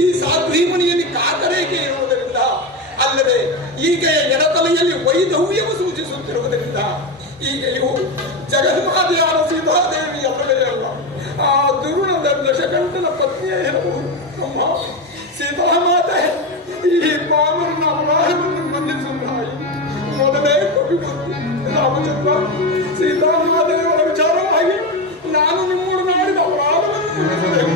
ಈ ಸಾಧ್ವಿ ಮನೆಯಲ್ಲಿ ಕಾಕರೇಖೆ ಇರುವುದರಿಂದ ಅಲ್ಲದೆ ಈಕೆಯ ಎಡತಲೆಯಲ್ಲಿ ವೈಧವ್ಯವು ಸೂಚಿಸುತ್ತಿರುವುದರಿಂದ ಈಕೆಯು ಜಗನ್ಮಾತೆಯಾದ ಸೀತಾದೇವಿ ಅಲ್ಲವೇ ಅಲ್ಲ, ಆ ದುರುಣದ ದಶಕಂಠನ ಪತ್ನಿಯೇ ಇರಬಹುದು. ಅಮ್ಮ ಸೀತಾಮಾತೆ, ಈ ಪಾಮರನ ಅಪರಾಧವನ್ನು ಮನ್ನಿಸುತ್ತಾಯಿ. ಮೊದಲೇ ಕವಿಬುದ್ಧಿ ರಾಮಚಂದ್ರ, ಸೀತಾಮಾತೆಯವರ ವಿಚಾರವಾಗಿ ನಾನು ನಿಮ್ಮೊಡನಾಡಿದ ಅಪರಾಧವನ್ನು ಮನ್ನಿಸಬೇಕು.